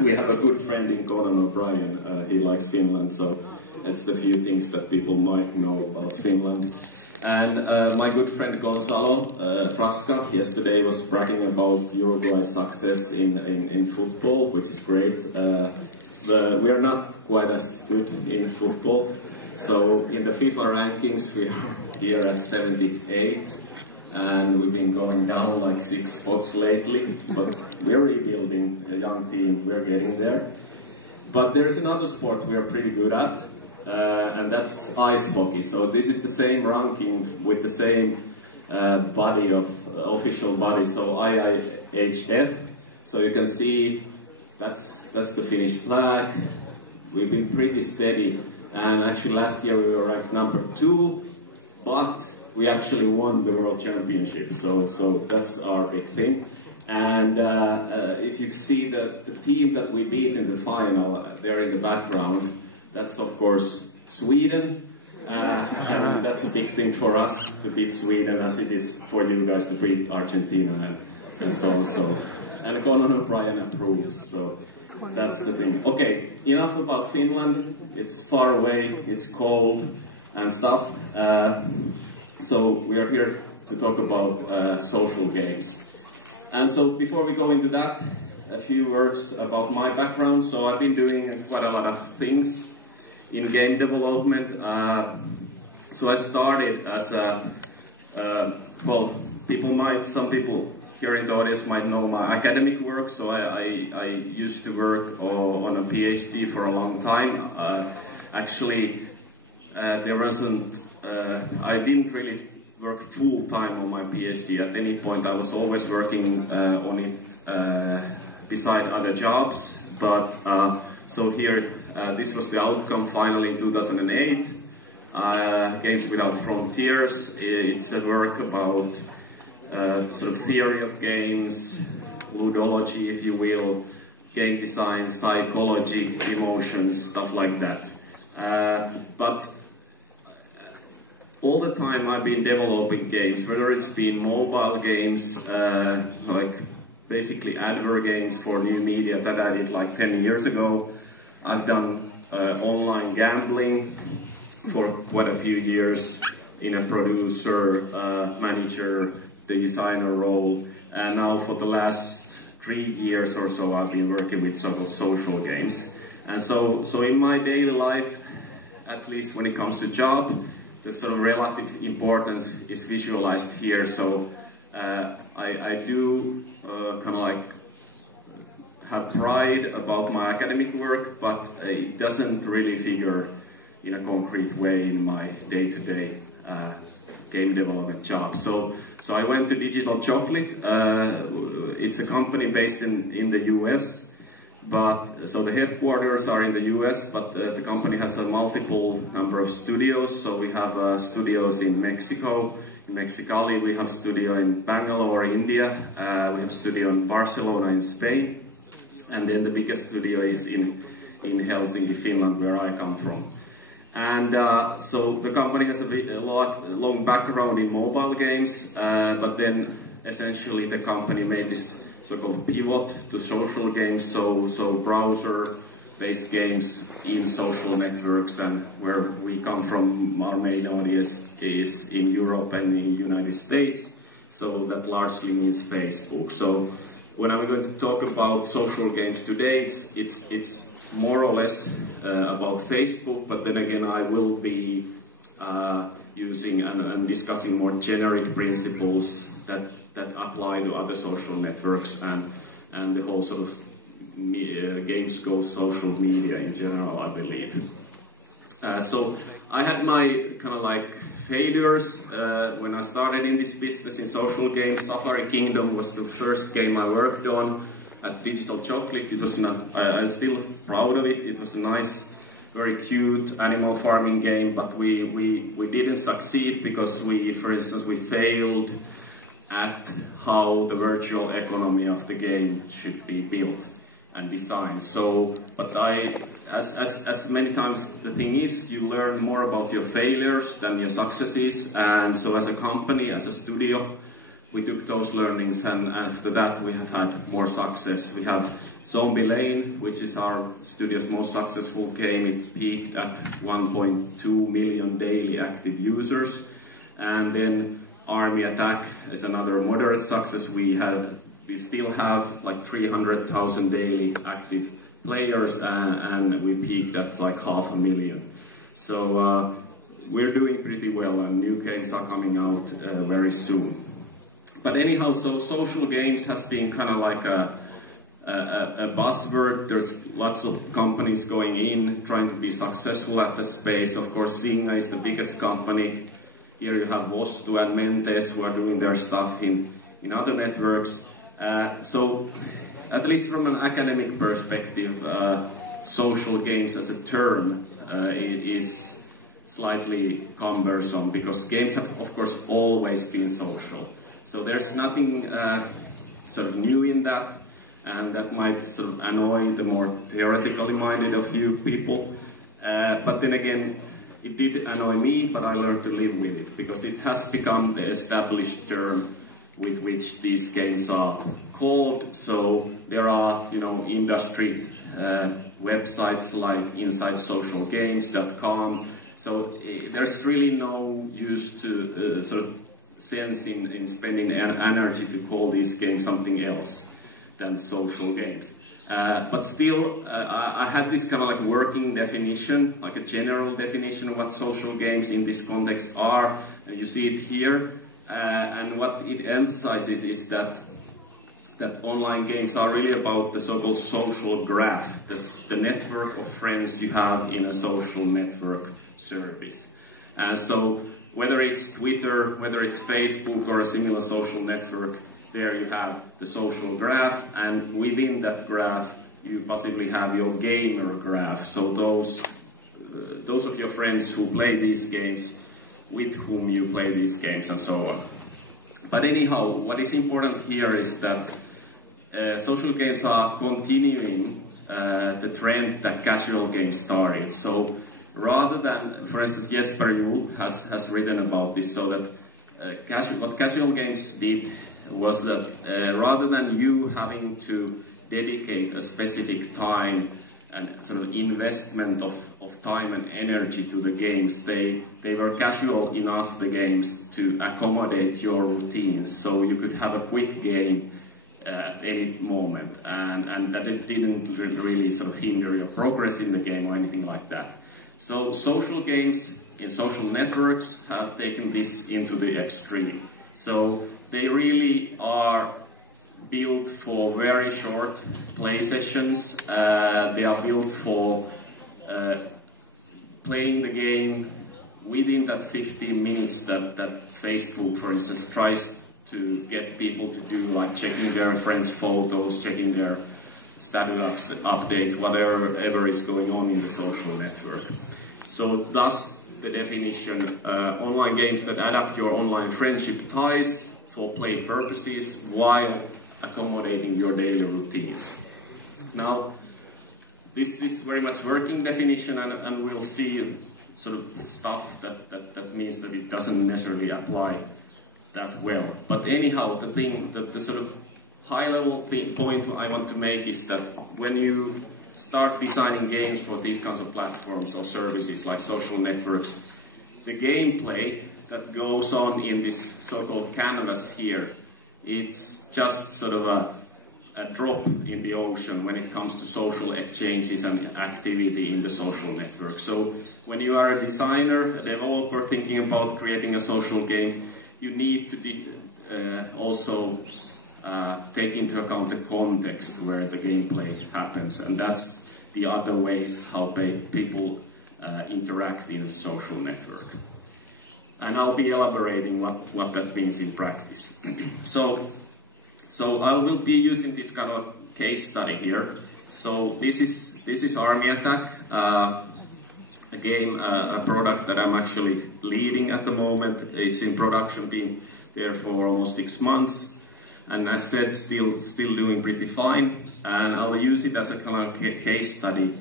we have a good friend in Conan O'Brien. He likes Finland, so it's the few things that people might know about Finland. And my good friend Gonzalo Frasca yesterday was bragging about Uruguay's success in football, which is great. We are not quite as good in football. So in the FIFA rankings, we are here at 78. And we've been going down like 6 spots lately. But we're rebuilding a young team. We're getting there. But there's another sport we are pretty good at. And that's ice hockey. So this is the same ranking with the same body of official body. So IIHF. So you can see that's the Finnish flag. We've been pretty steady. And actually last year we were ranked number 2, but we actually won the World Championship. So that's our big thing. And if you see the team that we beat in the final, there in the background, that's of course Sweden, and that's a big thing for us to beat Sweden as it is for you guys to beat Argentina and so on. And Conan O'Brien approves, so that's the thing. Okay, enough about Finland. It's far away, it's cold and stuff. So we are here to talk about social games. And so before we go into that, a few words about my background. So I've been doing quite a lot of things in game development. So I started as a, some people here in the audience might know my academic work. So I used to work on a PhD for a long time. Actually, there wasn't, I didn't really work full time on my PhD. At any point, I was always working on it beside other jobs. But so here, this was the outcome finally in 2008. Games Without Frontiers. It's a work about sort of theory of games, ludology, if you will, game design, psychology, emotions, stuff like that. But all the time I've been developing games, whether it's been mobile games, like basically advert games for new media that I did like 10 years ago. I've done online gambling for quite a few years in a producer, manager, the designer role. And now for the last 3 years or so I've been working with sort of social games. And so in my daily life, at least when it comes to job, the sort of relative importance is visualized here. So I do kind of like have pride about my academic work, but it doesn't really figure in a concrete way in my day-to-day game development job. So I went to Digital Chocolate. It's a company based in the US. But so the headquarters are in the US, but the company has a multiple number of studios. So we have studios in Mexico, in Mexicali. We have studio in Bangalore, India. We have studio in Barcelona, in Spain, and then the biggest studio is in Helsinki, Finland, where I come from. And so the company has a long background in mobile games, but then essentially the company made this so-called pivot to social games, so browser-based games in social networks, and where we come from, our main audience is in Europe and in the United States, so that largely means Facebook. So when I'm going to talk about social games today, it's more or less about Facebook, but then again I will be using and discussing more generic principles that apply to other social networks and the whole sort of games go social media in general, I believe. So I had my kind of like failures when I started in this business in social games. Safari Kingdom was the first game I worked on at Digital Chocolate. It was not, I'm still proud of it. It was a nice, very cute animal farming game, but we didn't succeed because for instance, we failed at how the virtual economy of the game should be built and designed. So, but as many times the thing is, you learn more about your failures than your successes, and so as a company, as a studio, we took those learnings, and after that we have had more success. We have Zombie Lane, which is our studio's most successful game. It peaked at 1.2 million daily active users. And then Army Attack is another moderate success. We still have like 300,000 daily active players, and we peaked at like 500,000. So we're doing pretty well, and new games are coming out very soon. But anyhow, so social games has been kind of like a buzzword. There's lots of companies going in, trying to be successful at the space. Of course, Zynga is the biggest company. Here you have Vostu and Mentes who are doing their stuff in other networks. So, at least from an academic perspective, social games as a term is slightly cumbersome, because games have, of course, always been social. So there's nothing sort of new in that, and that might sort of annoy the more theoretically minded of few people. But then again, it did annoy me, but I learned to live with it, because it has become the established term with which these games are called. So there are, industry websites like InsideSocialGames.com. So there's really no use to sort of sense in spending energy to call these games something else than social games. But still, I had this kind of like working definition, like a general definition of what social games in this context are, and you see it here. And what it emphasizes is that online games are really about the so-called social graph, the network of friends you have in a social network service. And so whether it's Twitter, whether it's Facebook or a similar social network, there you have the social graph, and within that graph you possibly have your gamer graph. So those of your friends who play these games, with whom you play these games, and so on. But anyhow, what is important here is that social games are continuing the trend that casual games started. So rather than, for instance, Jesper Juhl has written about this, so that what casual games did was that rather than you having to dedicate a specific time and sort of investment of time and energy to the games, they were casual enough, the games, to accommodate your routines. So you could have a quick game at any moment, and that it didn't really sort of hinder your progress in the game or anything like that. So social games in social networks have taken this into the extreme. So they really are built for very short play sessions. They are built for playing the game within that 15 minutes that Facebook, for instance, tries to get people to do, like checking their friends' photos, checking their status updates, whatever is going on in the social network. So thus the definition, online games that adapt your online friendship ties for play purposes while accommodating your daily routines. Now, this is very much working definition, and we'll see sort of stuff that means that it doesn't necessarily apply that well. But anyhow, the sort of high-level point I want to make is that when you start designing games for these kinds of platforms or services like social networks, the gameplay that goes on in this so-called canvas here, it's just sort of a drop in the ocean when it comes to social exchanges and activity in the social network. So when you are a designer, a developer thinking about creating a social game, you need to also take into account the context where the gameplay happens, and that's the other ways how people interact in the social network. And I'll be elaborating what that means in practice. So I will be using this kind of case study here. So this is Army Attack, a game, a product that I'm actually leading at the moment. It's in production, been there for almost 6 months, and as I said, still doing pretty fine. And I'll use it as a kind of case study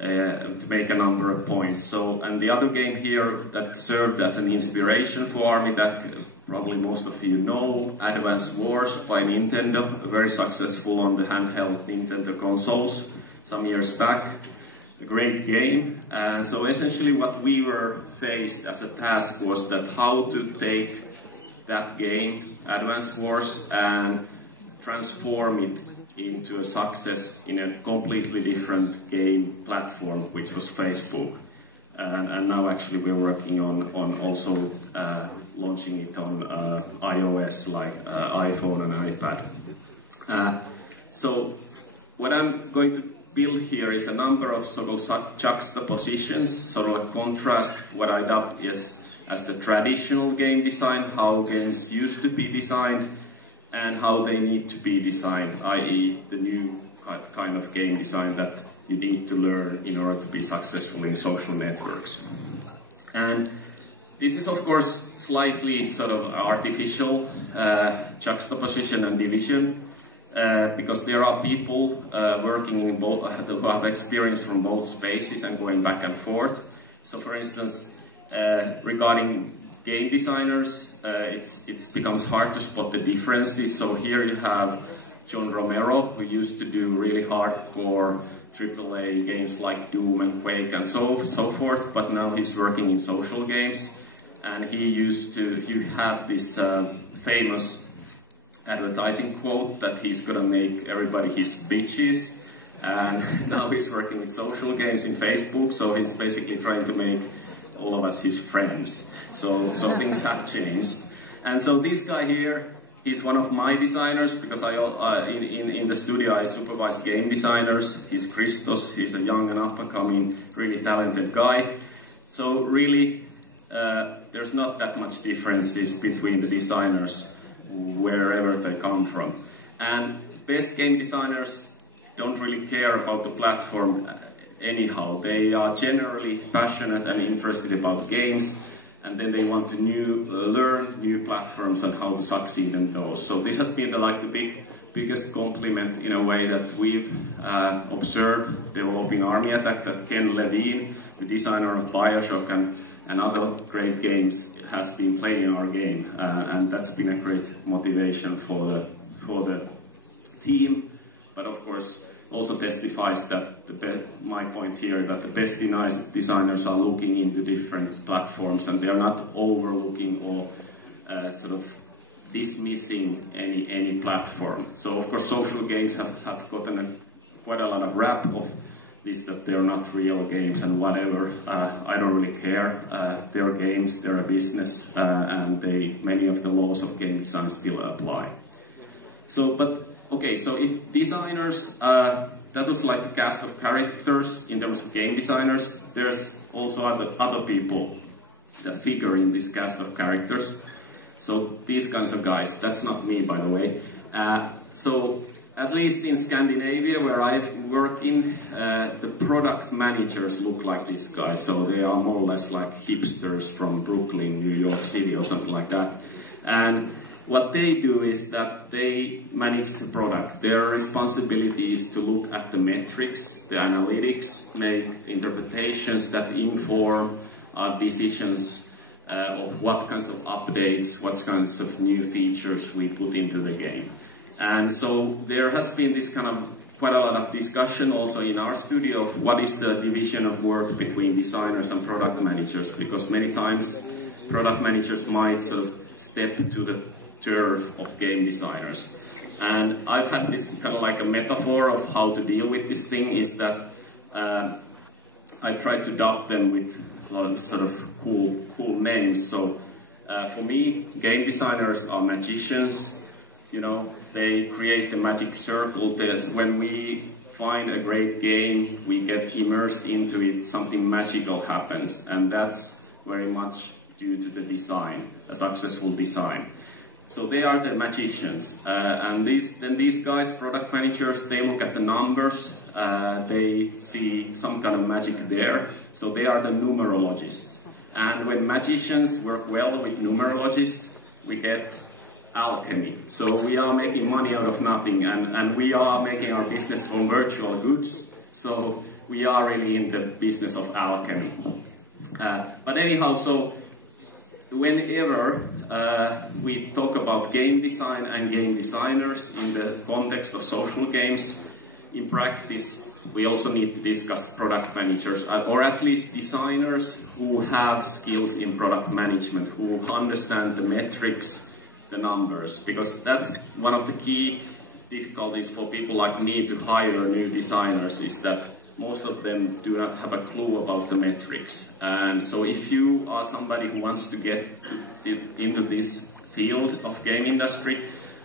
to make a number of points. So, and the other game here that served as an inspiration for Army Attack probably most of you know, Advance Wars by Nintendo, very successful on the handheld Nintendo consoles some years back. A great game. So essentially what we were faced as a task was that how to take that game, Advance Wars, and transform it into a success in a completely different game platform, which was Facebook. And now actually we're working on also launching it on iOS, like iPhone and iPad. So what I'm going to build here is a number of sort of juxtapositions, sort of a contrast, what I dubbed as the traditional game design, how games used to be designed, and how they need to be designed, i.e. the new kind of game design that you need to learn in order to be successful in social networks. And this is of course slightly sort of artificial juxtaposition and division, because there are people working in both, who have experience from both spaces and going back and forth. So for instance, regarding game designers, it becomes hard to spot the differences. So here you have John Romero, who used to do really hardcore AAA games like Doom and Quake and so forth, but now he's working in social games. And he had this famous advertising quote that he's gonna make everybody his bitches, and now he's working with social games in Facebook, so he's basically trying to make all of us his friends. So things have changed. And so this guy here, he's one of my designers, because in the studio I supervise game designers. He's Christos, he's a young and up-and-coming, really talented guy. So really, there's not that much differences between the designers wherever they come from. And best game designers don't really care about the platform anyhow. They are generally passionate and interested about games, and then they want to learn new platforms and how to succeed in those. So this has been the biggest compliment in a way that we've observed developing Army Attack, that Ken Levine, the designer of BioShock and other great games, has been playing our game, and that's been a great motivation for the team. But of course, also testifies that my point here, that the best designers are looking into different platforms, and they are not overlooking or sort of dismissing any platform. So of course, social games have gotten quite a lot of rap of this, that they're not real games and whatever. I don't really care. They're games, they're a business, and many of the laws of game design still apply. So, so if designers, that was like the cast of characters in terms of game designers, there's also other people that figure in this cast of characters. So these kinds of guys, that's not me, by the way. So at least in Scandinavia, where I've worked in, the product managers look like this guy. So they are more or less like hipsters from Brooklyn, New York City or something like that. And what they do is that they manage the product. Their responsibility is to look at the metrics, the analytics, make interpretations that inform our decisions of what kinds of updates, what kinds of new features we put into the game. And so there has been this kind of quite a lot of discussion also in our studio of what is the division of work between designers and product managers, because many times product managers might sort of step to the turf of game designers. And I've had this kind of like a metaphor of how to deal with this thing, is that I try to dub them with a lot of sort of cool names. So for me, game designers are magicians. You know, they create the magic circle. When we find a great game, we get immersed into it, something magical happens, and that's very much due to the design, a successful design. So they are the magicians, and these guys, product managers, they look at the numbers, they see some kind of magic there, so they are the numerologists. And when magicians work well with numerologists, we get alchemy. So we are making money out of nothing, and we are making our business from virtual goods, so we are really in the business of alchemy. But anyhow, so whenever we talk about game design and game designers in the context of social games, in practice, we also need to discuss product managers, or at least designers who have skills in product management, who understand the metrics, the numbers, because that's one of the key difficulties for people like me to hire new designers, is that most of them do not have a clue about the metrics. And so if you are somebody who wants to get into this field of game industry,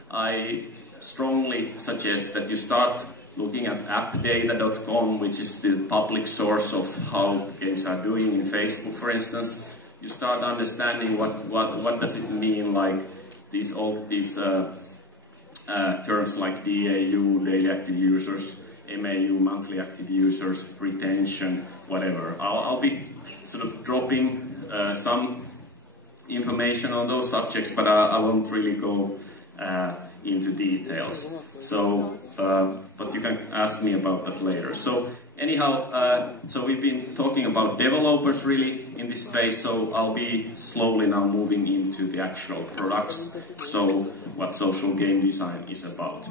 I strongly suggest that you start looking at appdata.com, which is the public source of how games are doing in Facebook, for instance. You start understanding what does it mean, like all these terms like DAU, daily active users, MAU, monthly active users, retention, whatever. I'll be sort of dropping some information on those subjects, but I won't really go into details. So, but you can ask me about that later. So anyhow, so we've been talking about developers really in this space, so I'll be slowly now moving into the actual products, so what social game design is about.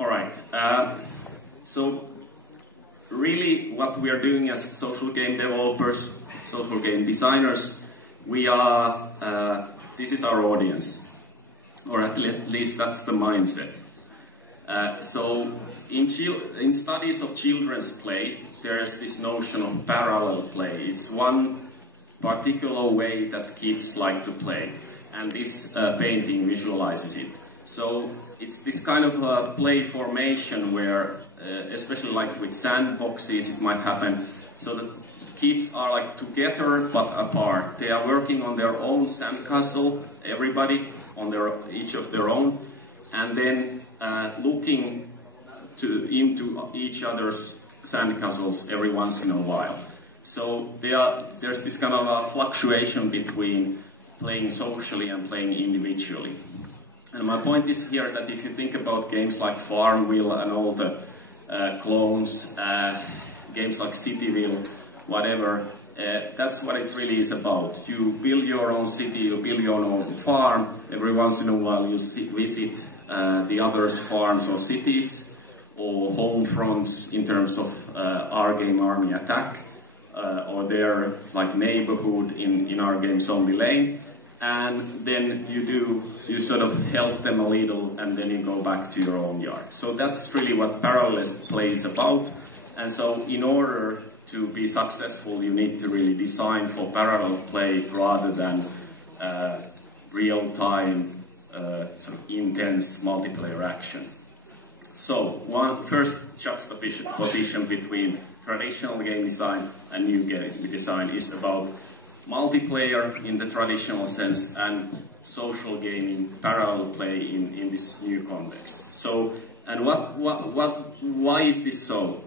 Alright, so really what we are doing as social game developers, social game designers, we are, this is our audience, or at least that's the mindset. So in studies of children's play, there is this notion of parallel play. It's one particular way that kids like to play, and this painting visualizes it. So it's this kind of play formation where, especially like with sandboxes, it might happen so that kids are like together but apart. They are working on their own sandcastle, everybody on each of their own, and then looking into each other's sandcastles every once in a while. So there's this kind of a fluctuation between playing socially and playing individually. And my point is here that if you think about games like Farmville and all the clones, games like Cityville, whatever, that's what it really is about. You build your own city, you build your own farm, every once in a while you visit the others' farms or cities, or home fronts in terms of our game Army Attack, or their like neighborhood in our game Zombie Lane. And then you sort of help them a little, and then you go back to your own yard. So that's really what parallel play is about. And so in order to be successful, you need to really design for parallel play rather than real-time, sort of intense multiplayer action. So first juxtaposition between traditional game design and new game design is about multiplayer in the traditional sense and social gaming, parallel play in this new context. So, and why is this so?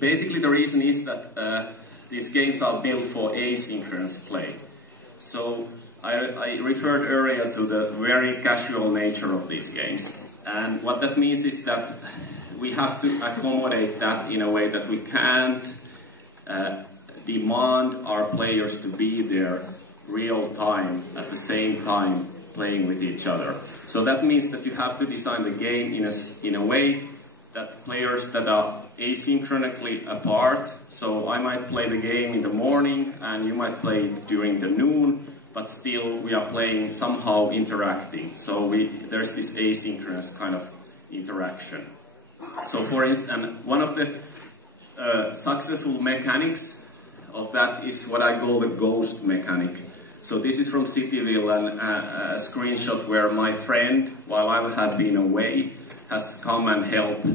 Basically, the reason is that these games are built for asynchronous play. So, I referred earlier to the very casual nature of these games, and what that means is that we have to accommodate that in a way that we can't demand our players to be there real time at the same time playing with each other. So that means that you have to design the game in a way that players that are asynchronously apart, so I might play the game in the morning and you might play it during the noon, but still we are playing somehow interacting. So there's this asynchronous kind of interaction. So for instance, one of the successful mechanics of that is what I call the ghost mechanic. So this is from Cityville, and a screenshot where my friend, while I have been away, has come and helped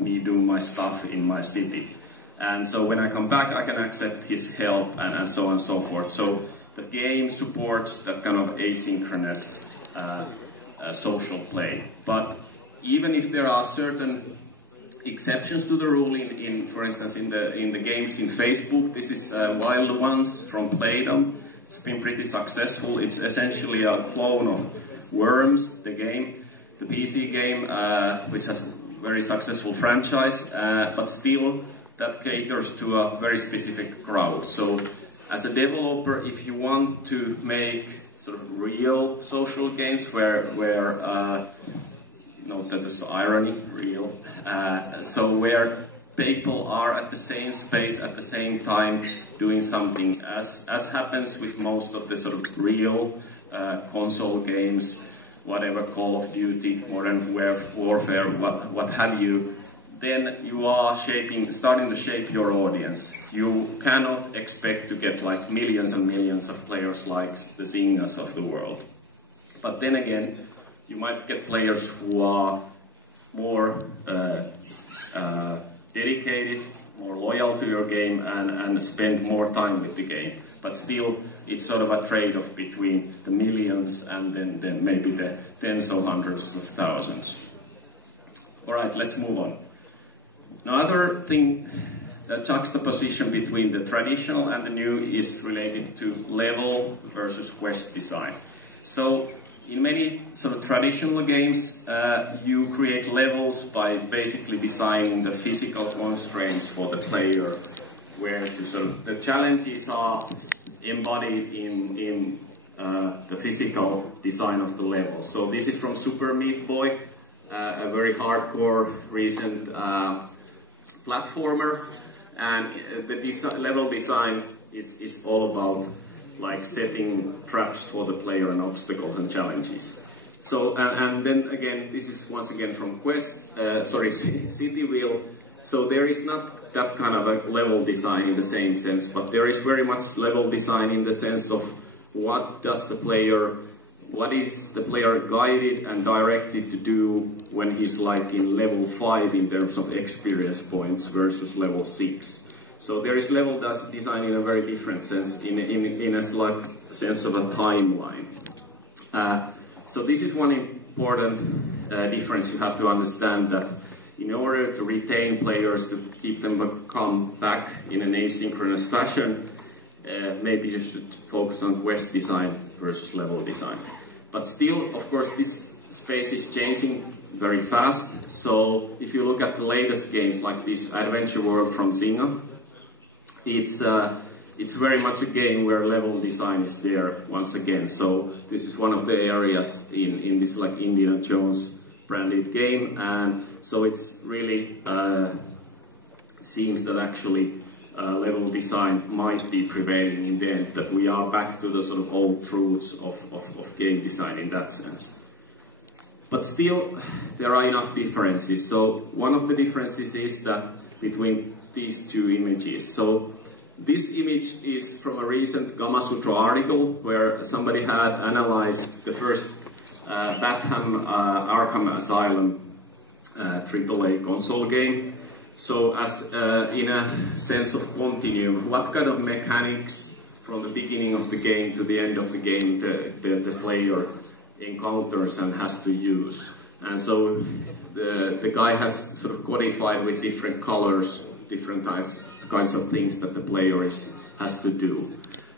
me do my stuff in my city. And so when I come back, I can accept his help and so on and so forth. So the game supports that kind of asynchronous social play. But even if there are certain exceptions to the rule for instance, in the games in Facebook, this is Wild Ones from Playdom. It's been pretty successful. It's essentially a clone of Worms, the game, the PC game, which has a very successful franchise, but still that caters to a very specific crowd. So as a developer, if you want to make sort of real social games where note that is irony, real, so where people are at the same space at the same time doing something, as happens with most of the sort of real console games, whatever, Call of Duty, Modern Warfare, what have you, then you are starting to shape your audience. You cannot expect to get like millions and millions of players like the Zyngas of the world. But then again, you might get players who are more dedicated, more loyal to your game, and spend more time with the game. But still, it's sort of a trade-off between the millions and then maybe the tens or hundreds of thousands. Alright, let's move on. Another thing, the juxtaposition between the traditional and the new is related to level versus quest design. So, in many sort of traditional games, you create levels by basically designing the physical constraints for the player, where to sort of the challenges are embodied in the physical design of the level. So this is from Super Meat Boy, a very hardcore recent platformer, and the level design is all about like setting traps for the player and obstacles and challenges. So and then again, this is once again from City Wheel. So there is not that kind of a level design in the same sense, but there is very much level design in the sense of what is the player guided and directed to do when he's like in level 5 in terms of experience points versus level 6. So there is level design in a very different sense, in a like sense of a timeline. So this is one important difference you have to understand, that in order to retain players, to keep them come back in an asynchronous fashion, maybe you should focus on quest design versus level design. But still, of course, this space is changing very fast. So if you look at the latest games like this Adventure World from Zynga, it's very much a game where level design is there once again. So this is one of the areas in this like Indiana Jones branded game, and so it's really seems that actually level design might be prevailing in the end, that we are back to the sort of old truths of game design in that sense. But still, there are enough differences. So one of the differences is that between these two images. So this image is from a recent Gamasutra article where somebody had analyzed the first Batham Arkham Asylum AAA console game. So as in a sense of continuum, what kind of mechanics from the beginning of the game to the end of the game the player encounters and has to use. And so the guy has sort of codified with different colors, different kinds of things that the player has to do.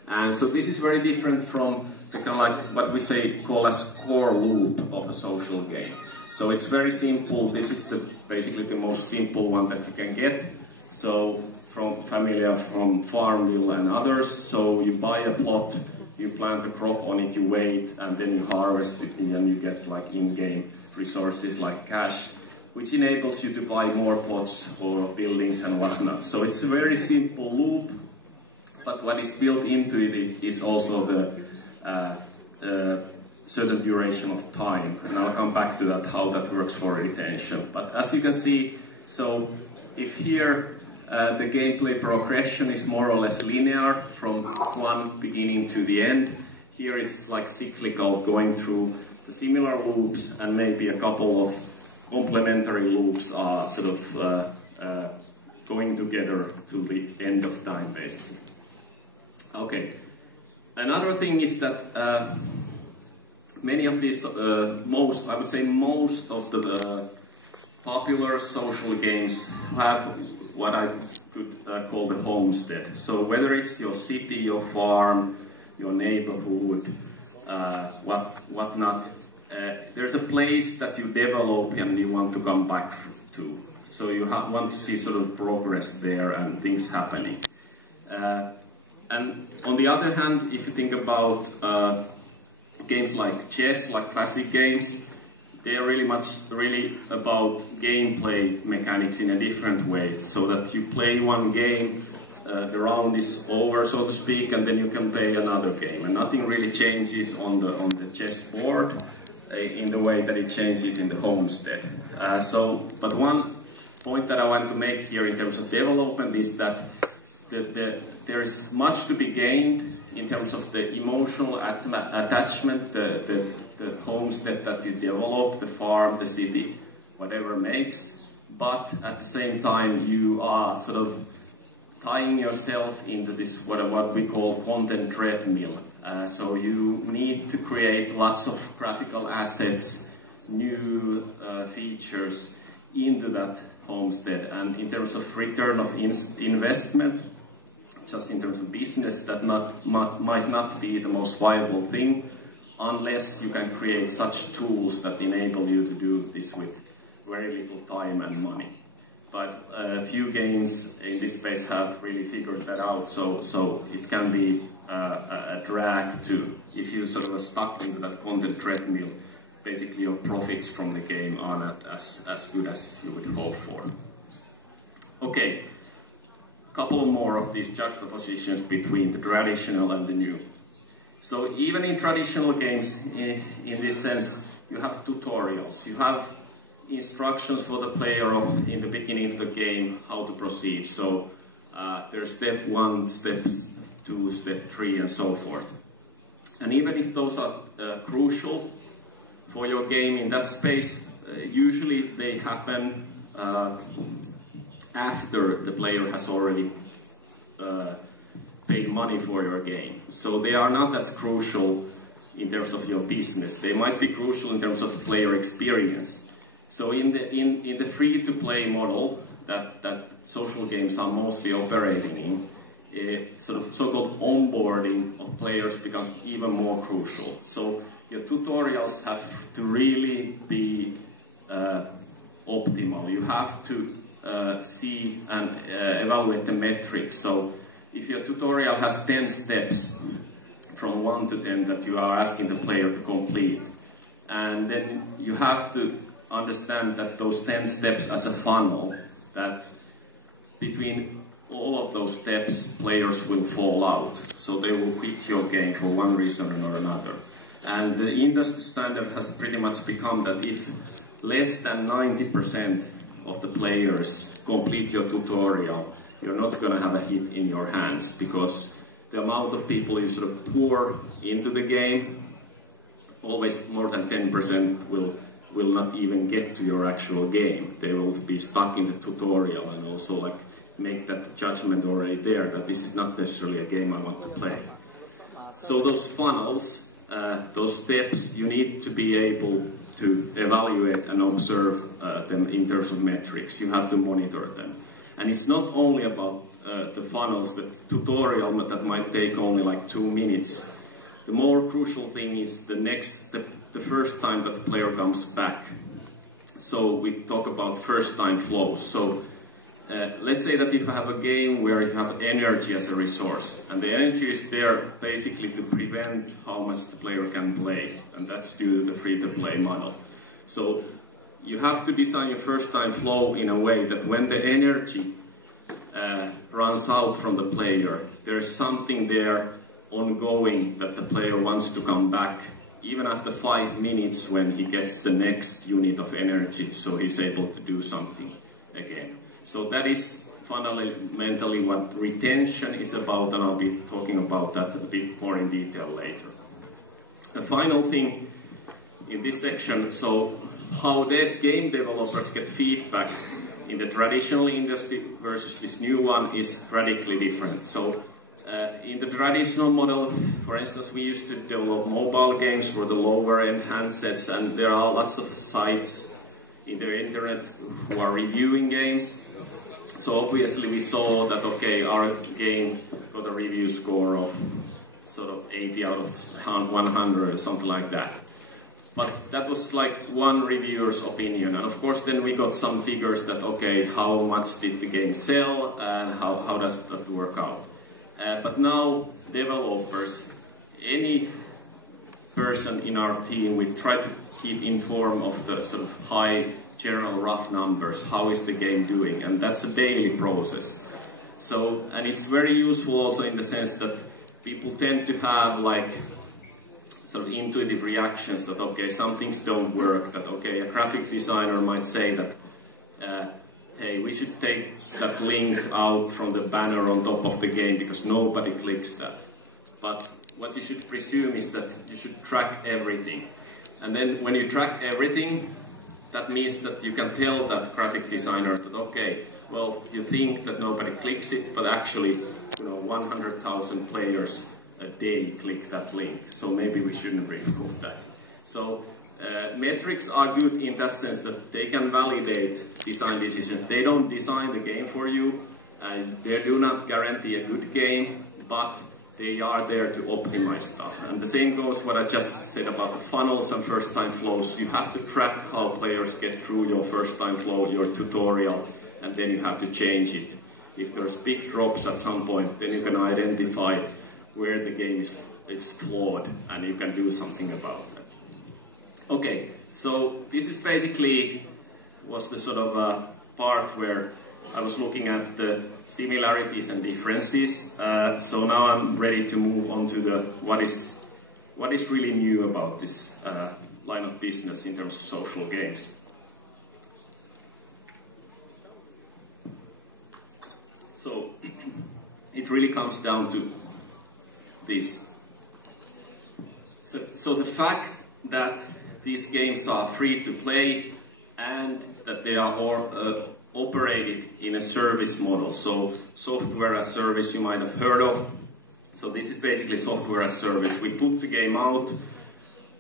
And so this is very different from the kind of like what we call as core loop of a social game. So it's very simple. This is basically the most simple one that you can get. So familiar from Farmville and others. So you buy a plot, you plant a crop on it, you wait, and then you harvest it, and then you get like in-game resources like cash, which enables you to buy more plots or buildings and whatnot. So it's a very simple loop, but what is built into it is also the certain duration of time, and I'll come back to that, how that works for retention. But as you can see, so if here the gameplay progression is more or less linear from one beginning to the end, here it's like cyclical, going through the similar loops, and maybe a couple of complementary loops are sort of going together to the end of time, basically. Okay. Another thing is that many of these, I would say most of the popular social games have what I could call the homestead. So whether it's your city, your farm, your neighborhood, whatnot, there's a place that you develop and you want to come back to. So you want to see sort of progress there and things happening. And on the other hand, if you think about games like chess, like classic games, they are really about gameplay mechanics in a different way. So that you play one game, the round is over, so to speak, and then you can play another game. And nothing really changes on the chess board in the way that it changes in the homestead. But one point that I want to make here in terms of development is that there is much to be gained in terms of the emotional attachment, the homestead that you develop, the farm, the city, whatever makes. But at the same time, you are sort of tying yourself into this what we call content treadmill. So you need to create lots of graphical assets, new features into that homestead. And in terms of return of investment, just in terms of business, that might not be the most viable thing unless you can create such tools that enable you to do this with very little time and money. But a few games in this space have really figured that out, so it can be a drag to, if you sort of are stuck into that content treadmill, basically your profits from the game are not as good as you would hope for. Okay. Couple more of these juxtapositions between the traditional and the new. So even in traditional games, in this sense, you have tutorials. You have instructions for the player in the beginning of the game how to proceed. So there's step 1, step 2, step 3, and so forth. And even if those are crucial for your game in that space, usually they happen after the player has already paid money for your game. So they are not as crucial in terms of your business. They might be crucial in terms of player experience. So in the free-to-play model that social games are mostly operating in, sort of so-called onboarding of players becomes even more crucial. So your tutorials have to really be optimal. You have to see and evaluate the metrics. So if your tutorial has 10 steps from 1 to 10 that you are asking the player to complete, and then you have to understand that those 10 steps as a funnel, that between all of those steps players will fall out, so they will quit your game for one reason or another. And the industry standard has pretty much become that if less than 90% of the players complete your tutorial, you're not going to have a hit in your hands, because the amount of people you sort of pour into the game, always more than 10% will not even get to your actual game. They will be stuck in the tutorial and also like make that judgment already there that this is not necessarily a game I want to play. So those funnels, those steps, you need to be able to evaluate and observe them in terms of metrics. You have to monitor them. And it's not only about the funnels, the tutorial that might take only like 2 minutes. The more crucial thing is the first time that the player comes back. So we talk about first time flows. So let's say that you have a game where you have energy as a resource, and the energy is there basically to prevent how much the player can play, and that's due to the free-to-play model. So you have to design your first time flow in a way that when the energy runs out from the player, there's something there ongoing that the player wants to come back even after 5 minutes when he gets the next unit of energy, so he's able to do something again. So that is fundamentally what retention is about, and I'll be talking about that a bit more in detail later. The final thing in this section, so how the game developers get feedback in the traditional industry versus this new one is radically different. So in the traditional model, for instance, we used to develop mobile games for the lower end handsets, and there are lots of sites in the internet who are reviewing games. So obviously we saw that, okay, our game got a review score of sort of 80 out of 100 or something like that. But that was like one reviewer's opinion, and of course then we got some figures that, okay, how much did the game sell and how does that work out? But now developers, any person in our team, we try to keep informed of the sort of high general rough numbers, how is the game doing, and that's a daily process. So, and it's very useful also in the sense that people tend to have like sort of intuitive reactions that, okay, some things don't work, that, okay, a graphic designer might say that, hey, we should take that link out from the banner on top of the game because nobody clicks that. But what you should presume is that you should track everything. And then when you track everything, that means that you can tell that graphic designer that, okay, well, you think that nobody clicks it, but actually, 100,000 players a day click that link. So maybe we shouldn't remove that. So metrics are good in that sense that they can validate design decisions. They don't design the game for you, and they do not guarantee a good game, but they are there to optimize stuff. And the same goes what I just said about the funnels and first-time flows. You have to track how players get through your first-time flow, your tutorial, and then you have to change it. If there's big drops at some point, then you can identify where the game is flawed, and you can do something about that. Okay, so this is basically was the sort of part where I was looking at the similarities and differences. So now I'm ready to move on to the what is really new about this line of business in terms of social games. So it really comes down to this. So the fact that these games are free to play and that they are all operated in a service model. So software as service you might have heard of. So this is basically software as service. We put the game out,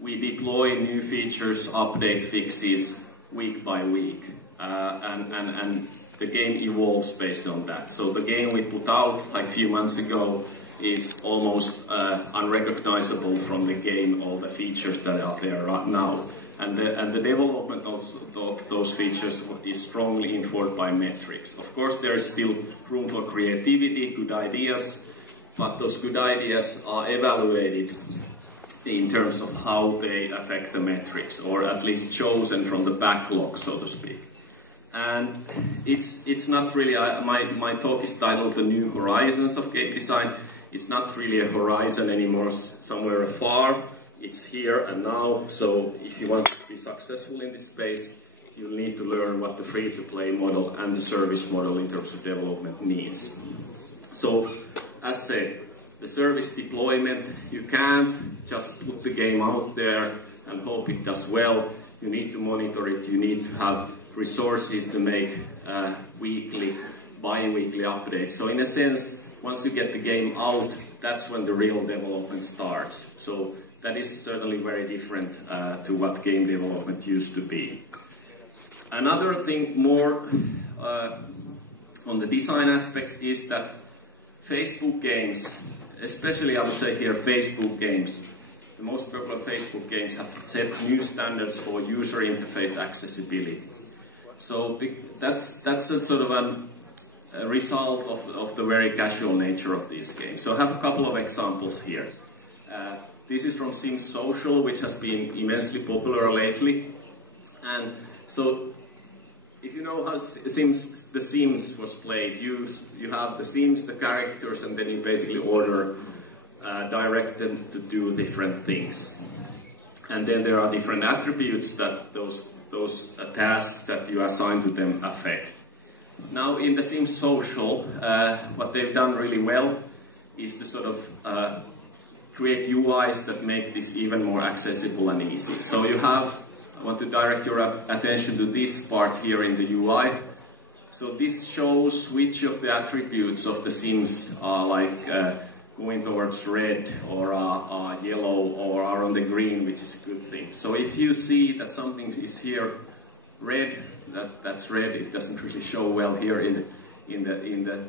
we deploy new features, update fixes week by week, and the game evolves based on that. So the game we put out like a few months ago is almost unrecognizable from the game, all the features that are there right now. And the development of those features is strongly informed by metrics. Of course, there is still room for creativity, good ideas, but those good ideas are evaluated in terms of how they affect the metrics, or at least chosen from the backlog, so to speak. And it's not really, my talk is titled The New Horizons of Game Design. It's not really a horizon anymore, somewhere afar. It's here and now, so if you want to be successful in this space, you need to learn what the free-to-play model and the service model in terms of development means. So, as said, the service deployment, you can't just put the game out there and hope it does well. You need to monitor it, you need to have resources to make weekly, bi-weekly updates. So in a sense, once you get the game out, that's when the real development starts. So that is certainly very different to what game development used to be. Another thing more on the design aspects is that Facebook games, especially I would say here Facebook games, the most popular Facebook games have set new standards for user interface accessibility. So that's a sort of a result of the very casual nature of these games. So I have a couple of examples here. This is from Sims Social, which has been immensely popular lately. And so, if you know how The Sims was played, you have the Sims, the characters, and then you basically direct them to do different things. And then there are different attributes that those tasks that you assign to them affect. Now, in The Sims Social, what they've done really well is to sort of create UIs that make this even more accessible and easy. So you have, I want to direct your attention to this part here in the UI. So this shows which of the attributes of the Sims are like going towards red or are yellow or are on the green, which is a good thing. So if you see that something is here red, that's red. It doesn't really show well here in the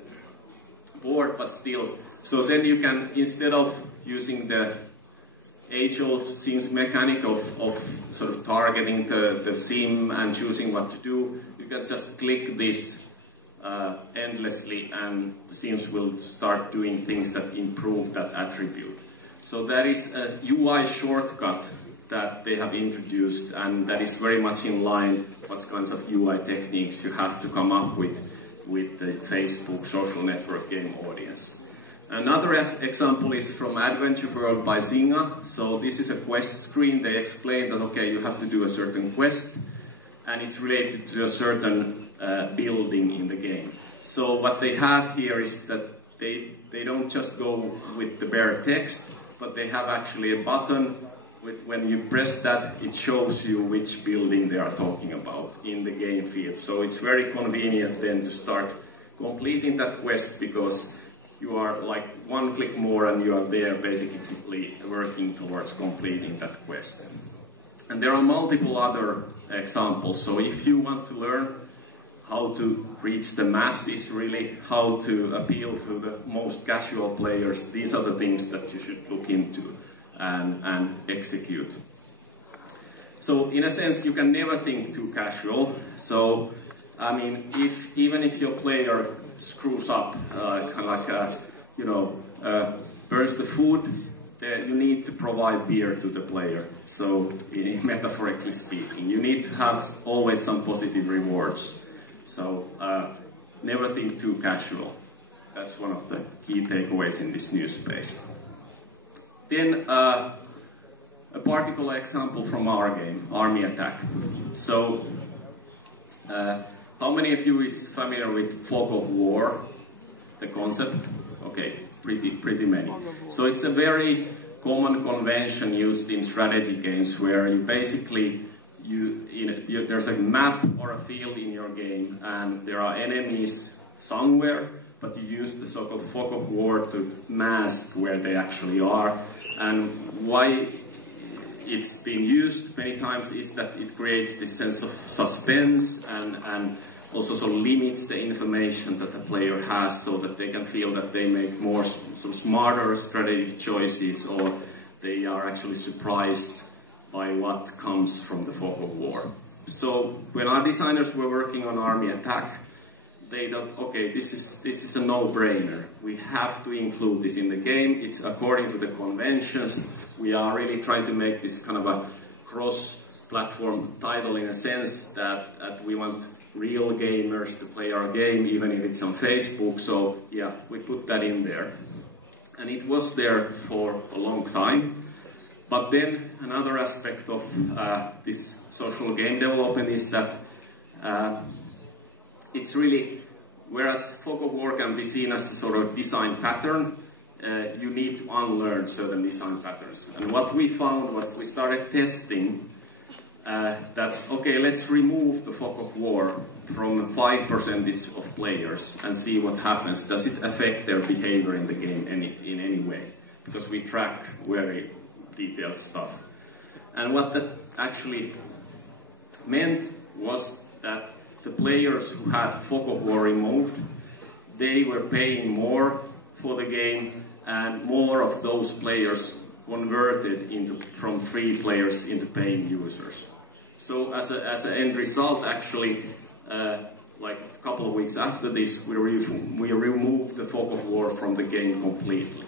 board, but still. So then you can, instead of using the age-old Sims mechanic of sort of targeting the sim and choosing what to do, you can just click this endlessly, and the scenes will start doing things that improve that attribute. So that is a UI shortcut that they have introduced, and that is very much in line what kinds of UI techniques you have to come up with the Facebook social network game audience. Another example is from Adventure World by Zynga. So this is a quest screen. They explain that, okay, you have to do a certain quest, and it's related to a certain building in the game. So what they have here is that they don't just go with the bare text, but they have actually a button. When you press that, it shows you which building they are talking about in the game field. So it's very convenient then to start completing that quest, because you are like one click more and you are there basically working towards completing that quest. And there are multiple other examples. So if you want to learn how to reach the masses, really how to appeal to the most casual players, these are the things that you should look into and execute. So in a sense, you can never think too casual. So I mean, even if your player screws up, burns the food, you need to provide beer to the player. So metaphorically speaking, you need to have always some positive rewards. So never think too casual. That's one of the key takeaways in this new space. Then a particular example from our game, Army Attack. So how many of you is familiar with fog of war, the concept? Okay, pretty many. So it's a very common convention used in strategy games where you basically there's a map or a field in your game, and there are enemies somewhere, but you use the so-called fog of war to mask where they actually are. And why it's being used many times is that it creates this sense of suspense and also sort of limits the information that the player has, so that they can feel that they make more sort of smarter strategic choices, or they are actually surprised by what comes from the fog of war. So when our designers were working on Army Attack, they thought, okay, this is a no-brainer. We have to include this in the game. It's according to the conventions. We are really trying to make this kind of a cross-platform title, in a sense that we want real gamers to play our game, even if it's on Facebook. So yeah, we put that in there. And it was there for a long time. But then another aspect of this social game development is that it's really, whereas fog of war can be seen as a sort of design pattern, you need to unlearn certain design patterns. And what we found was we started testing that, okay, let's remove the fog of war from 5% of players and see what happens. Does it affect their behavior in the game in any way? Because we track very detailed stuff. And what that actually meant was that the players who had fog of war removed, they were paying more for the game, and more of those players converted from free players into paying users. So as an end result, actually, like a couple of weeks after this, we removed the fog of war from the game completely.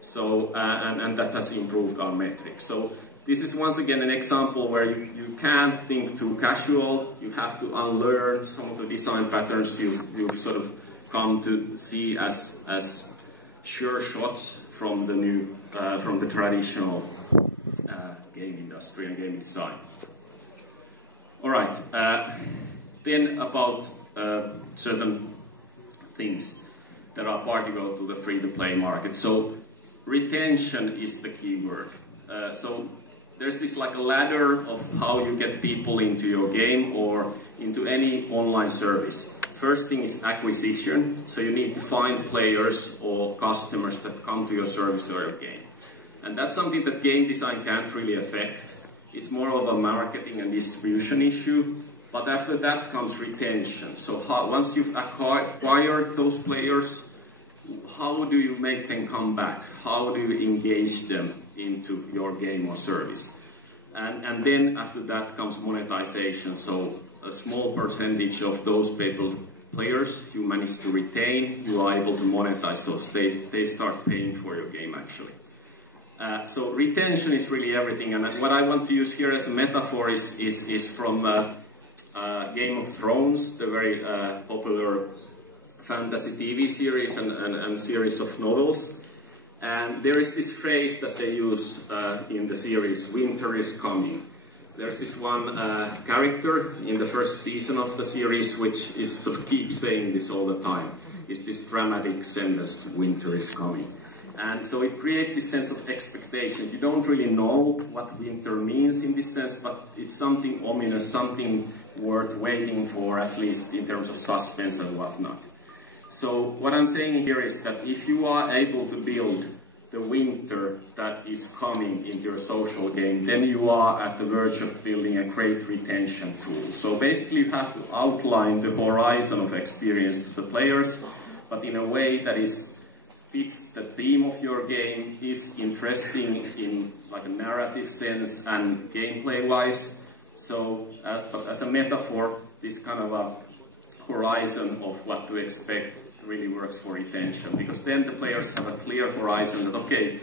So and that has improved our metrics. So this is once again an example where you can't think too casual. You have to unlearn some of the design patterns you've sort of come to see as sure shots from the traditional game industry and game design. All right. Then about certain things that are particular to the free-to-play market. So retention is the key word. So there's this like a ladder of how you get people into your game or into any online service. First thing is acquisition. So you need to find players or customers that come to your service or your game. And that's something that game design can't really affect. It's more of a marketing and distribution issue. But after that comes retention. So once you've acquired those players, how do you make them come back? How do you engage them into your game or service? And then after that comes monetization. So a small percentage of those players you manage to retain, you are able to monetize those. They start paying for your game actually. So retention is really everything, and what I want to use here as a metaphor is from Game of Thrones, the very popular fantasy TV series and series of novels. And there is this phrase that they use in the series, winter is coming. There's this one character in the first season of the series which keeps saying this all the time. It's this dramatic sentence, winter is coming. And so it creates this sense of expectation. You don't really know what winter means in this sense, but it's something ominous, something worth waiting for, at least in terms of suspense and whatnot. So what I'm saying here is that if you are able to build the winter that is coming into your social game, then you are at the verge of building a great retention tool. So basically you have to outline the horizon of experience to the players, but in a way that fits the theme of your game, is interesting in like a narrative sense and gameplay wise. So as a metaphor, this kind of a horizon of what to expect really works for retention, because then the players have a clear horizon that, okay,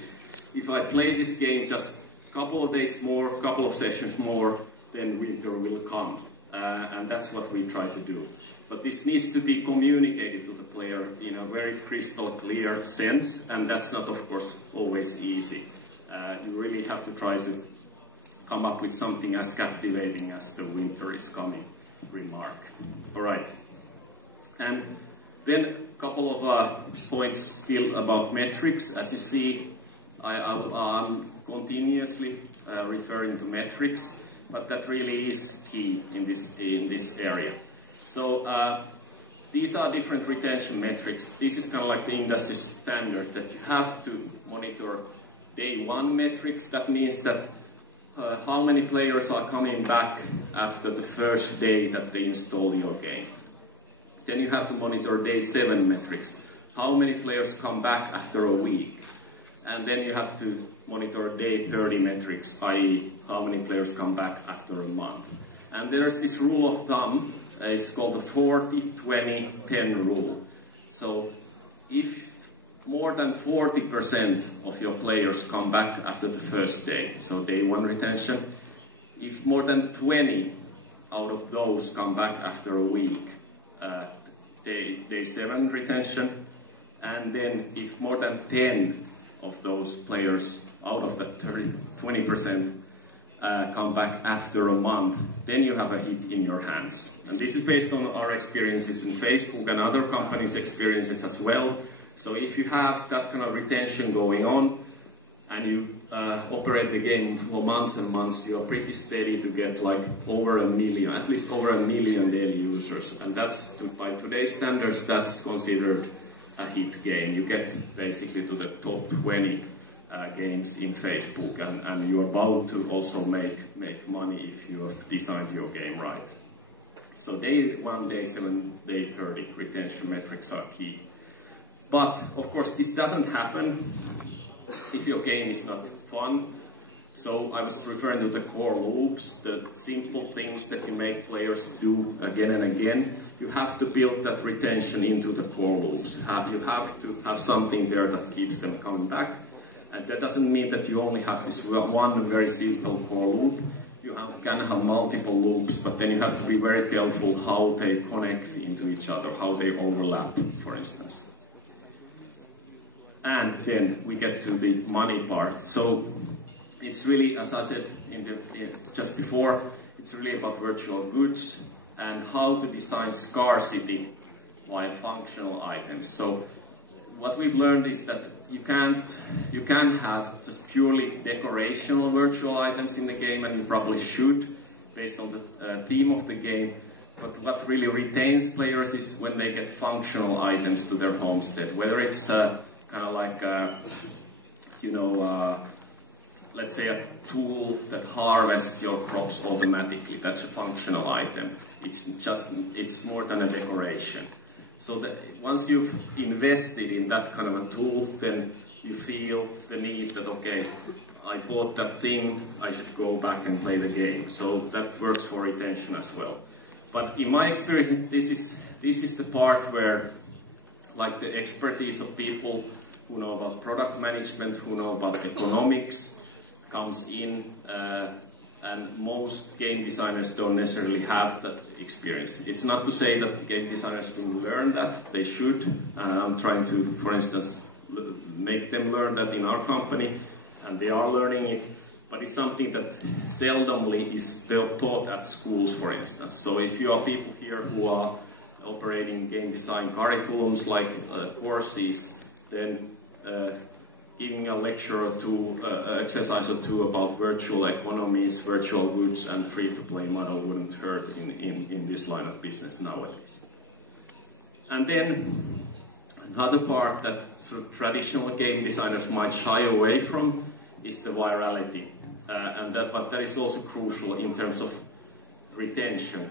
if I play this game just a couple of days more, a couple of sessions more, then winter will come. And that's what we try to do. But this needs to be communicated to the player in a very crystal clear sense, and that's not, of course, always easy. You really have to try to come up with something as captivating as the winter is coming remark. All right. And then a couple of points still about metrics. As you see, I'm continuously referring to metrics, but that really is key in this area. So these are different retention metrics. This is kind of like the industry standard that you have to monitor day one metrics. That means that how many players are coming back after the first day that they install your game. Then you have to monitor day 7 metrics. How many players come back after a week? And then you have to monitor day 30 metrics, i.e. how many players come back after a month. And there's this rule of thumb, it's called the 40-20-10 rule. So if more than 40% of your players come back after the first day, so day 1 retention, if more than 20 out of those come back after a week, day 7 retention, and then if more than 10 of those players out of the 20% come back after a month, then you have a hit in your hands. And this is based on our experiences in Facebook and other companies' experiences as well. So if you have that kind of retention going on, and you operate the game for months and months, you are pretty steady to get like over 1 million, at least over 1 million daily users. And that's, by today's standards, that's considered a hit game. You get basically to the top 20 games in Facebook, and you are bound to also make money if you have designed your game right. So day 1, day 7, day 30 retention metrics are key. But of course this doesn't happen if your game is not fun. So I was referring to the core loops, the simple things that you make players do again and again. You have to build that retention into the core loops. You have to have something there that keeps them coming back. And that doesn't mean that you only have this one very simple core loop. You can have multiple loops, but then you have to be very careful how they connect into each other, how they overlap, for instance. And then we get to the money part. So it's really, as I said just before, it's really about virtual goods and how to design scarcity via functional items. So what we've learned is that you can have just purely decorational virtual items in the game, and you probably should, based on the theme of the game. But what really retains players is when they get functional items to their homestead, whether it's kind of like, let's say a tool that harvests your crops automatically. That's a functional item. It's more than a decoration. So that once you've invested in that kind of a tool, then you feel the need that, okay, I bought that thing, I should go back and play the game. So that works for retention as well. But in my experience, this is this is the part where, like, the expertise of people who know about product management, who know about economics, comes in, and most game designers don't necessarily have that experience. It's not to say that the game designers will learn that, they should. I'm trying to, for instance, make them learn that in our company, and they are learning it, but it's something that seldomly is taught at schools, for instance. So if you are people here who are operating game design curriculums like courses, then giving a lecture or two, exercise or two about virtual economies, virtual goods, and free-to-play model wouldn't hurt in this line of business nowadays. And then another part that sort of traditional game designers might shy away from is the virality, but that is also crucial in terms of retention.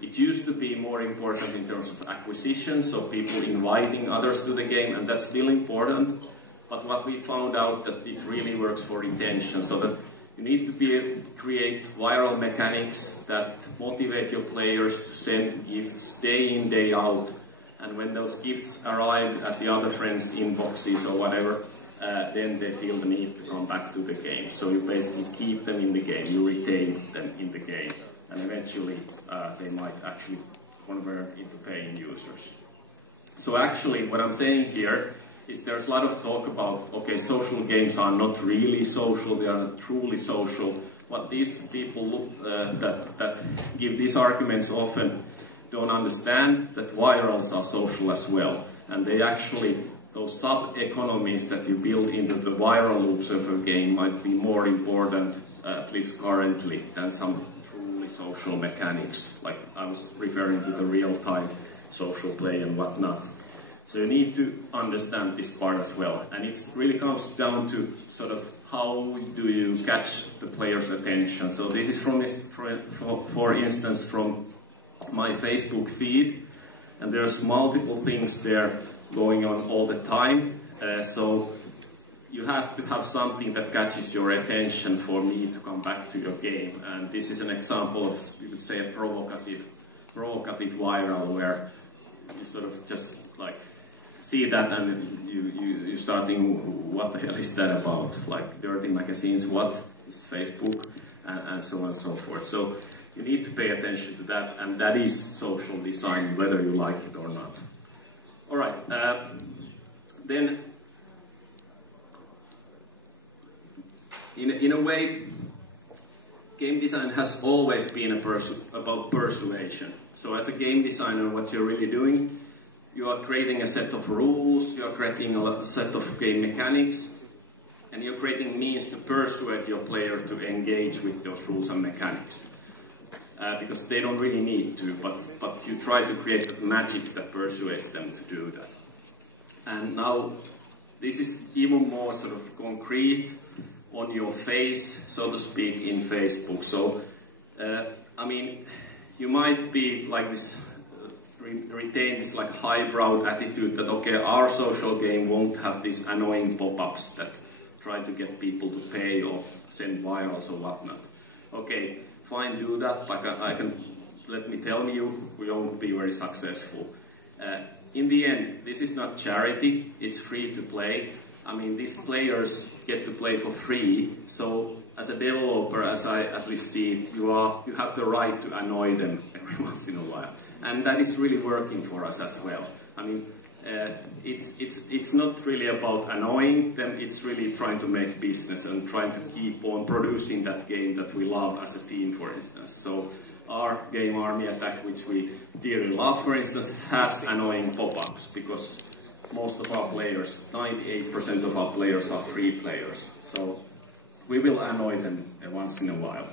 It used to be more important in terms of acquisition, so people inviting others to the game, and that's still important. But what we found out that it really works for retention, so that you need to create viral mechanics that motivate your players to send gifts day in, day out, and when those gifts arrive at the other friends' inboxes or whatever, then they feel the need to come back to the game. So you basically keep them in the game, you retain them in the game, and eventually they might actually convert into paying users. So actually what I'm saying here is there's a lot of talk about, okay, social games are not really social, they are not truly social. What these people that give these arguments often don't understand that virals are social as well. And they actually, those sub-economies that you build into the viral loops of a game might be more important, at least currently, than some truly social mechanics. Like I was referring to the real-time social play and whatnot. So you need to understand this part as well. And it really comes down to sort of how do you catch the player's attention. So this is for instance, from my Facebook feed. And there's multiple things there going on all the time. So you have to have something that catches your attention for me to come back to your game. And this is an example of, you could say, a provocative viral where you sort of just like see that and you starting, what the hell is that about? Like dirty magazines, what is Facebook, and so on and so forth. So you need to pay attention to that, and that is social design, whether you like it or not. All right, then in a way, game design has always been about persuasion. So as a game designer, what you're really doing, you are creating a set of rules, you are creating a set of game mechanics, and you're creating means to persuade your player to engage with those rules and mechanics. Because they don't really need to, but you try to create magic that persuades them to do that. And now, this is even more sort of concrete on your face, so to speak, in Facebook. So, I mean, you might be like this, retain this like highbrow attitude that, okay, our social game won't have these annoying pop-ups that try to get people to pay or send virals or whatnot. Okay, fine, do that, but let me tell you, we won't be very successful. In the end, this is not charity, it's free to play. I mean, these players get to play for free, so as a developer, as I at least see it, you have the right to annoy them every once in a while. And that is really working for us as well. I mean, it's not really about annoying them, it's really trying to make business and trying to keep on producing that game that we love as a team, for instance. So our game Army Attack, which we dearly love, for instance, has annoying pop-ups because most of our players, 98% of our players are free players. So we will annoy them once in a while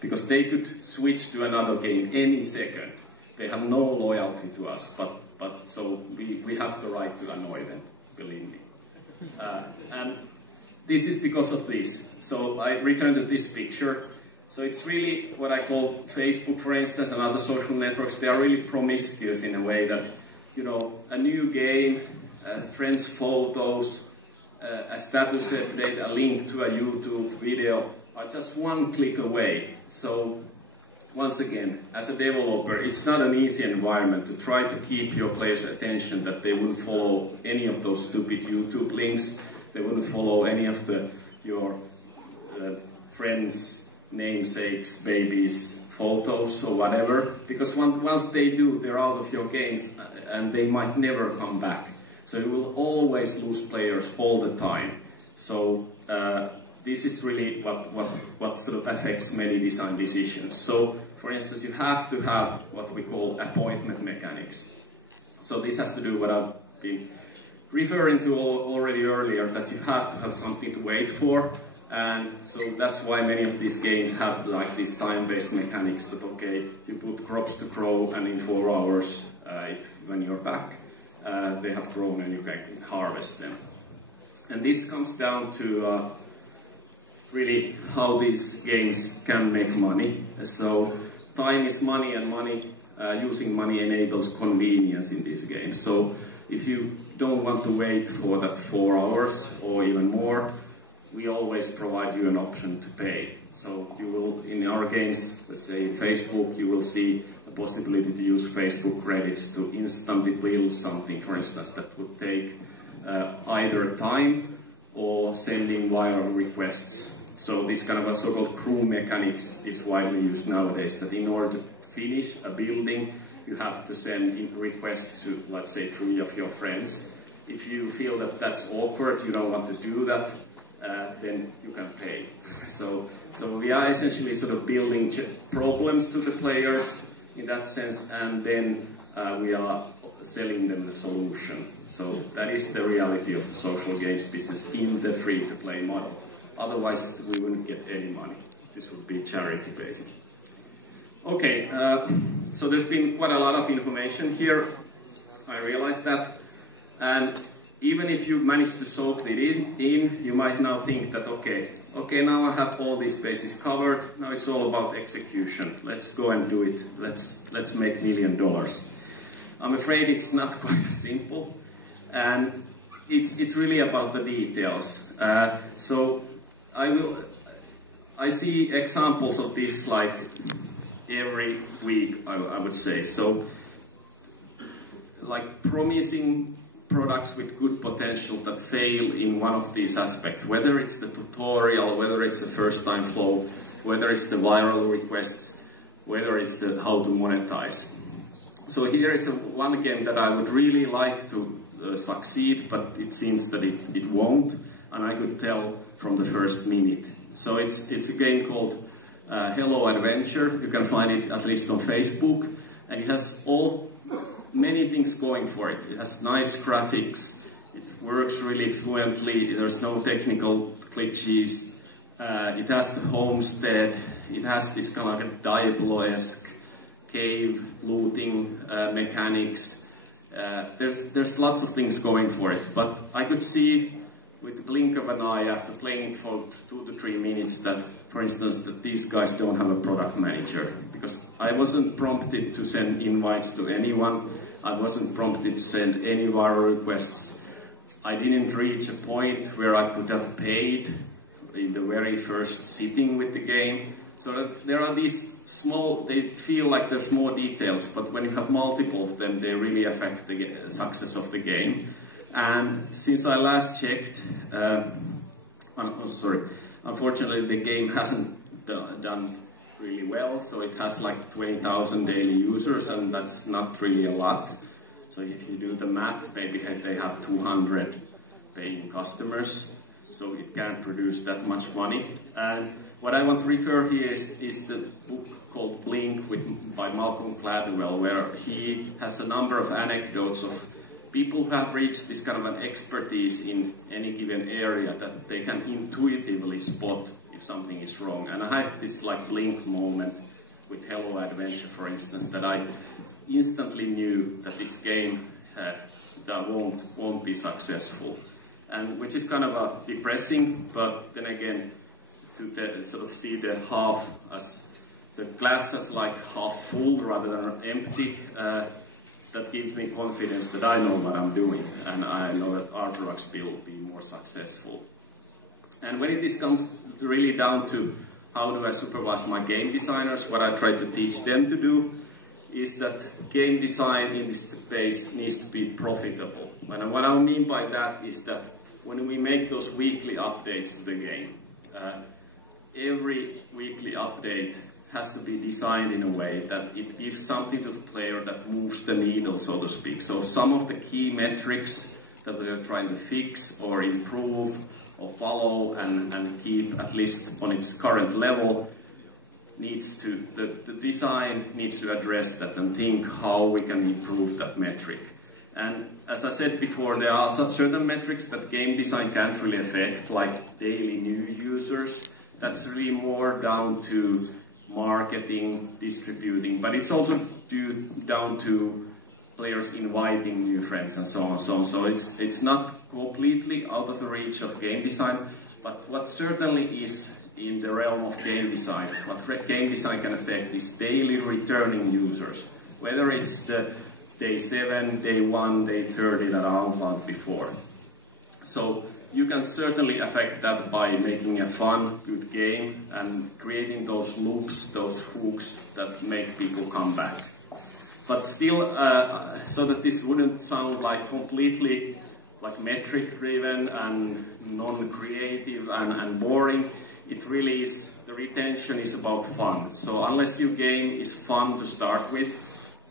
because they could switch to another game any second. They have no loyalty to us, but so we have the right to annoy them, believe me. And this is because of this. So I return to this picture. So it's really what I call Facebook, for instance, and other social networks. They are really promiscuous in a way that, you know, a new game, friends' photos, a status update, a link to a YouTube video are just one click away. So once again, as a developer, it's not an easy environment to try to keep your players' attention, that they wouldn't follow any of those stupid YouTube links, they wouldn't follow any of your friends' namesakes, babies' photos or whatever, because once they do, they're out of your games and they might never come back. So you will always lose players all the time. So this is really what sort of affects many design decisions. So, for instance, you have to have what we call appointment mechanics. So this has to do what I've been referring to already earlier, that you have to have something to wait for. And so that's why many of these games have like these time-based mechanics that, okay, you put crops to grow and in 4 hours, when you're back, they have grown and you can harvest them. And this comes down to really how these games can make money. So time is money, and using money enables convenience in these games. So if you don't want to wait for that 4 hours or even more, we always provide you an option to pay. So you will, in our games, let's say in Facebook, you will see the possibility to use Facebook credits to instantly build something, for instance, that would take either time or sending viral requests. So this kind of a so-called crew mechanics is widely used nowadays, that in order to finish a building, you have to send in requests to, let's say, 3 of your friends. If you feel that that's awkward, you don't want to do that, then you can pay. So we are essentially sort of building problems to the players in that sense, and then we are selling them the solution. So that is the reality of the social games business in the free-to-play model. Otherwise, we wouldn't get any money. This would be charity, basically. Okay, so there's been quite a lot of information here. I realize that. And even if you manage to soak it in, you might now think that, okay, now I have all these bases covered. Now it's all about execution. Let's go and do it. Let's make $1 million. I'm afraid it's not quite as simple. And it's really about the details. So I see examples of this like every week, I would say. So, like promising products with good potential that fail in one of these aspects, whether it's the tutorial, whether it's the first-time flow, whether it's the viral requests, whether it's the how to monetize. So here is one game that I would really like to succeed, but it seems that it won't, and I could tell from the first minute. So it's a game called Hello Adventure. You can find it at least on Facebook, and it has many things going for it. It has nice graphics, it works really fluently, there's no technical glitches, it has the homestead, it has this kind of like a Diablo-esque cave looting mechanics. There's lots of things going for it, but I could see with the blink of an eye after playing it for 2 to 3 minutes that, for instance, that these guys don't have a product manager, because I wasn't prompted to send invites to anyone, I wasn't prompted to send any viral requests, I didn't reach a point where I could have paid in the very first sitting with the game. So there are these small, they feel like there's more details, but when you have multiple of them, they really affect the success of the game. And since I last checked, unfortunately the game hasn't done really well, so it has like 20,000 daily users, and that's not really a lot. So if you do the math, maybe they have 200 paying customers, so it can't produce that much money. And what I want to refer here is the book called Blink by Malcolm Gladwell, where he has a number of anecdotes of people who have reached this kind of an expertise in any given area that they can intuitively spot if something is wrong. And I had this like blink moment with Hello Adventure, for instance, that I instantly knew that this game that won't be successful, and which is kind of depressing. But then again, to sort of see the glass as like half full rather than empty, that gives me confidence that I know what I'm doing, and I know that our products will be more successful. And when it comes really down to how do I supervise my game designers? What I try to teach them to do is that game design in this space needs to be profitable. And what I mean by that is that when we make those weekly updates to the game, every weekly update has to be designed in a way that it gives something to the player that moves the needle, so to speak. So some of the key metrics that we are trying to fix or improve or follow and keep at least on its current level needs to, the design needs to address that and think how we can improve that metric. And as I said before, there are certain metrics that game design can't really affect, like daily new users. That's really more down to marketing, distributing, but it's also down to players inviting new friends and so on and so on. So it's not completely out of the reach of game design, but what certainly is in the realm of game design, what game design can affect is daily returning users, whether it's the day 7, day 1, day 30 that I outlined before. So you can certainly affect that by making a fun, good game and creating those loops, those hooks that make people come back. But still, so that this wouldn't sound like completely like metric-driven and non-creative and boring, it really is, the retention is about fun. So unless your game is fun to start with,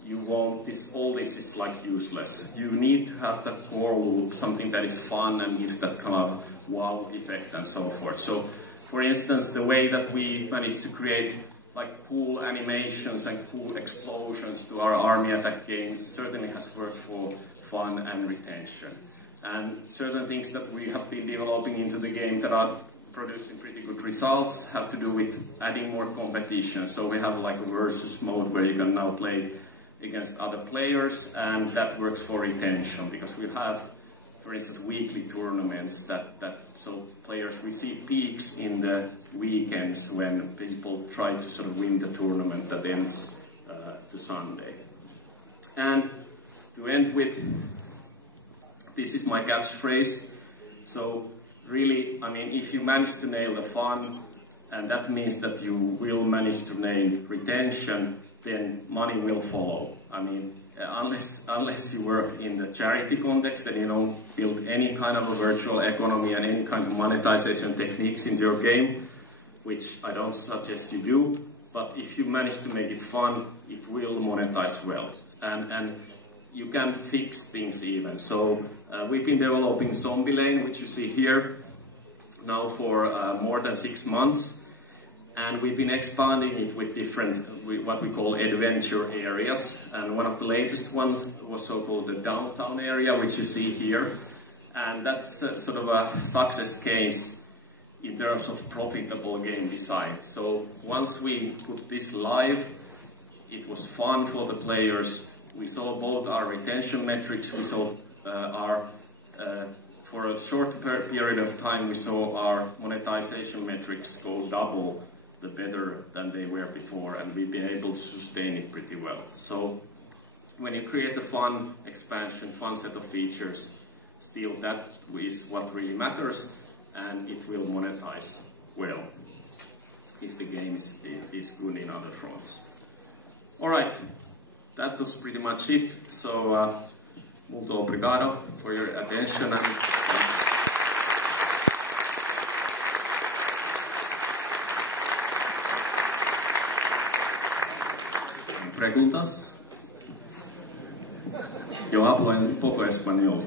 you won't, all this is like useless. You need to have that core loop, something that is fun and gives that kind of wow effect and so forth. So, for instance, the way that we managed to create like cool animations and cool explosions to our army attack game certainly has worked for fun and retention. And certain things that we have been developing into the game that are producing pretty good results have to do with adding more competition. So we have like a versus mode where you can now play against other players, and that works for retention because we have, for instance, weekly tournaments so players, we see peaks in the weekends when people try to sort of win the tournament that ends to Sunday. And to end with, this is my catchphrase. So really, I mean, if you manage to nail the fun, and that means that you will manage to nail retention, then money will follow. I mean, unless you work in the charity context and you don't build any kind of a virtual economy and any kind of monetization techniques in your game, which I don't suggest you do, but if you manage to make it fun, it will monetize well. And you can fix things even. So we've been developing Zombie Lane, which you see here, now for more than 6 months. And we've been expanding it with different, what we call adventure areas. And one of the latest ones was so-called the downtown area, which you see here. And that's sort of a success case in terms of profitable game design. So once we put this live, it was fun for the players. We saw both our retention metrics, we saw for a short period of time, we saw our monetization metrics go double the better than they were before, and we've been able to sustain it pretty well. So when you create a fun expansion, fun set of features, still that is what really matters, and it will monetize well if the game is good in other fronts. Alright, that was pretty much it. So molto obrigado for your attention, and preguntas. Yo hablo un poco español.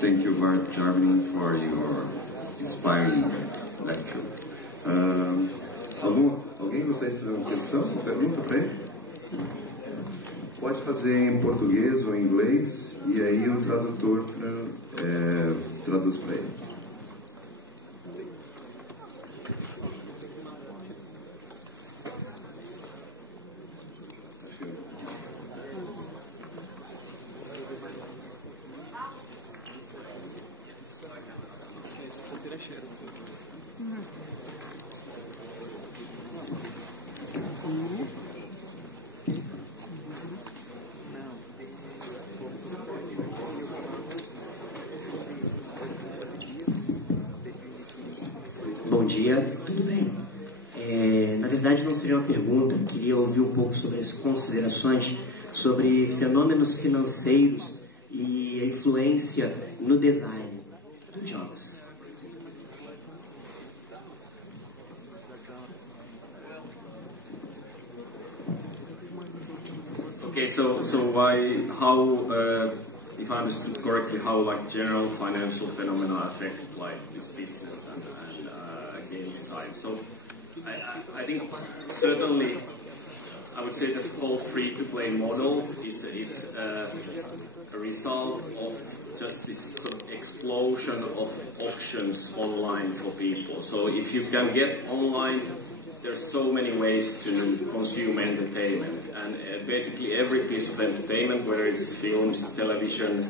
Thank you, Jarvin, for your inspiring lecture. Alguém gostaria de fazer uma questão, uma pergunta para ele? Pode fazer em português ou em inglês, e aí o tradutor traduz para ele. bom dia, tudo bem? Na verdade não seria uma pergunta, queria ouvir um pouco sobre as considerações sobre fenômenos financeiros e a influência no design dos jogos. Okay, so how, if I understood correctly, how like general financial phenomena affect like this business and gaming side. So I think certainly I would say the whole free-to-play model is a result of just this sort of explosion of options online for people. So if you can get online, there's so many ways to consume entertainment, and basically every piece of entertainment, whether it's films, television,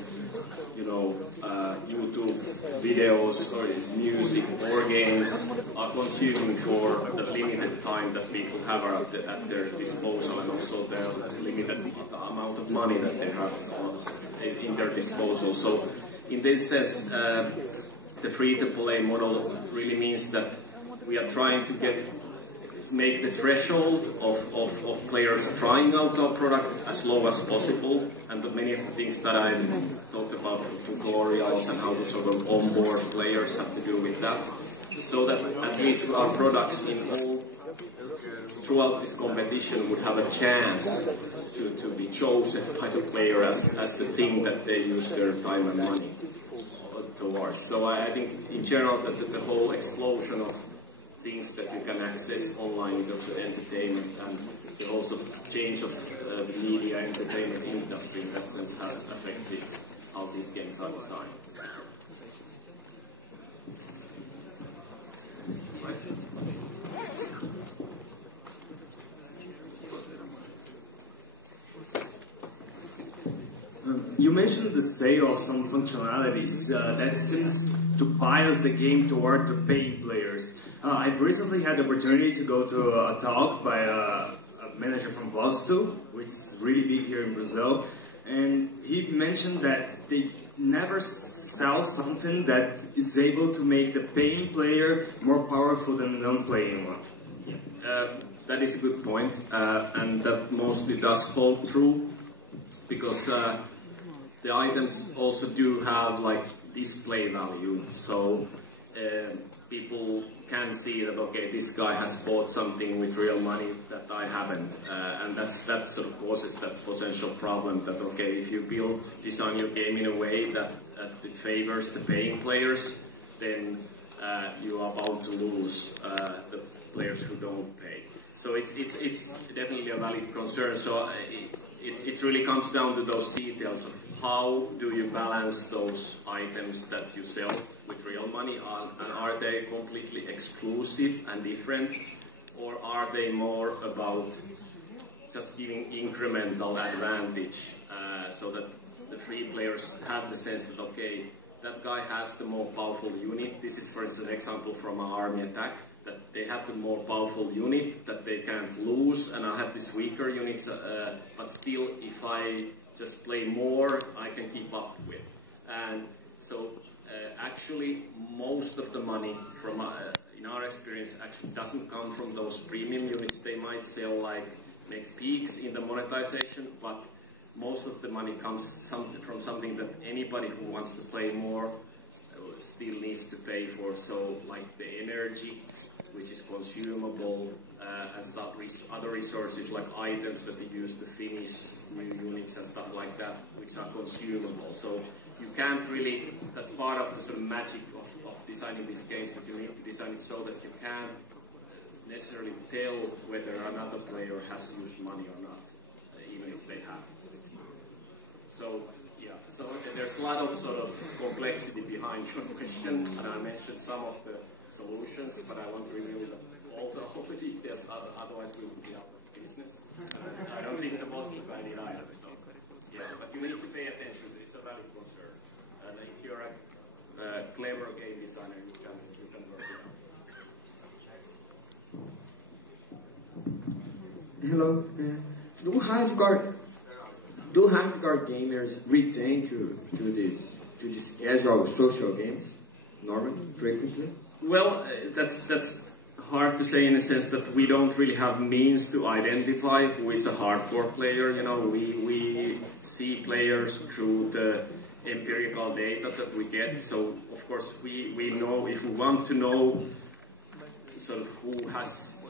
YouTube videos, or music, or games, are consumed for the limited time that people have at their disposal, and also the limited amount of money that they have in their disposal. So in this sense, the free-to-play model really means that we are trying to make the threshold of players trying out our product as low as possible, and many of the things that I talked about, tutorials and how to sort of onboard players have to do with that, so that at least our products throughout this competition would have a chance to be chosen by the player as the thing that they use their time and money towards. So I think in general that the whole explosion of things that you can access online in terms of entertainment, and the whole sort of change of the media entertainment industry in that sense has affected how these games are designed. You mentioned the sale of some functionalities that seems to bias the game toward the paying players. I've recently had the opportunity to go to a talk by a manager from Boston, which is really big here in Brazil, and he mentioned that they never sell something that is able to make the paying player more powerful than the non-playing one. That is a good point, and that mostly does hold true, because the items also do have like display value, so people can see that, okay, this guy has bought something with real money that I haven't, and that sort of causes that potential problem that, okay, if you design your game in a way that it favors the paying players, then you are bound to lose the players who don't pay. So it's definitely a valid concern. So it really comes down to those details of how do you balance those items that you sell with real money, and are they completely exclusive and different, or are they more about just giving incremental advantage, so that the free players have the sense that, okay, that guy has the more powerful unit. This is, for instance, an example from an army attack, that they have the more powerful unit that they can't lose, and I have this weaker units, but still, if I just play more, I can keep up with. And so actually most of the money from in our experience actually doesn't come from those premium units. They might sell, like, make peaks in the monetization, but most of the money comes from something that anybody who wants to play more still needs to pay for. So like the energy, which is consumable, and stuff, other resources like items that you use to finish new units and stuff like that, which are consumable. So you can't really, that's part of the sort of magic of designing these games, that you need to design it so that you can't necessarily tell whether another player has used money or not, even if they have. So yeah, so there's a lot of sort of complexity behind your question, and I mentioned some of the solutions, but I won't reveal all the details, otherwise we will be out of business. I don't think the most of I need either. So yeah, but you need to pay attention. It's a valid concern. And if you're a clever game designer, you can work it out. Hello. Do hardcore gamers return to these casual social games normally, frequently? Well, that's hard to say in a sense that we don't really have means to identify who is a hardcore player. You know, we see players through the empirical data that we get. So of course we know, if we want to know sort of who has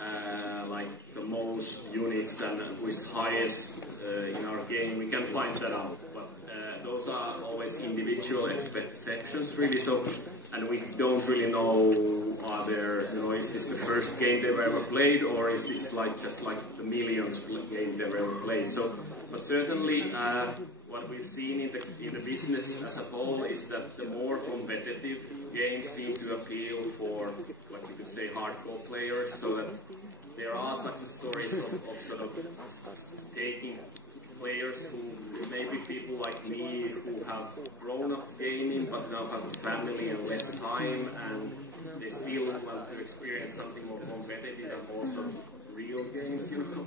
like the most units and who is highest in our game, we can find that out. But those are always individual exceptions, really. So, and we don't really know, are there, you know, is this the first game they've ever played, or is this like just like the millions games they've ever played? So, but certainly what we've seen in the business as a whole is that the more competitive games seem to appeal for what you could say hardcore players, so that there are success stories of sort of taking players who maybe people like me who have grown up gaming but now have a family and less time, and they still want to experience something more competitive and more sort of real games, you know.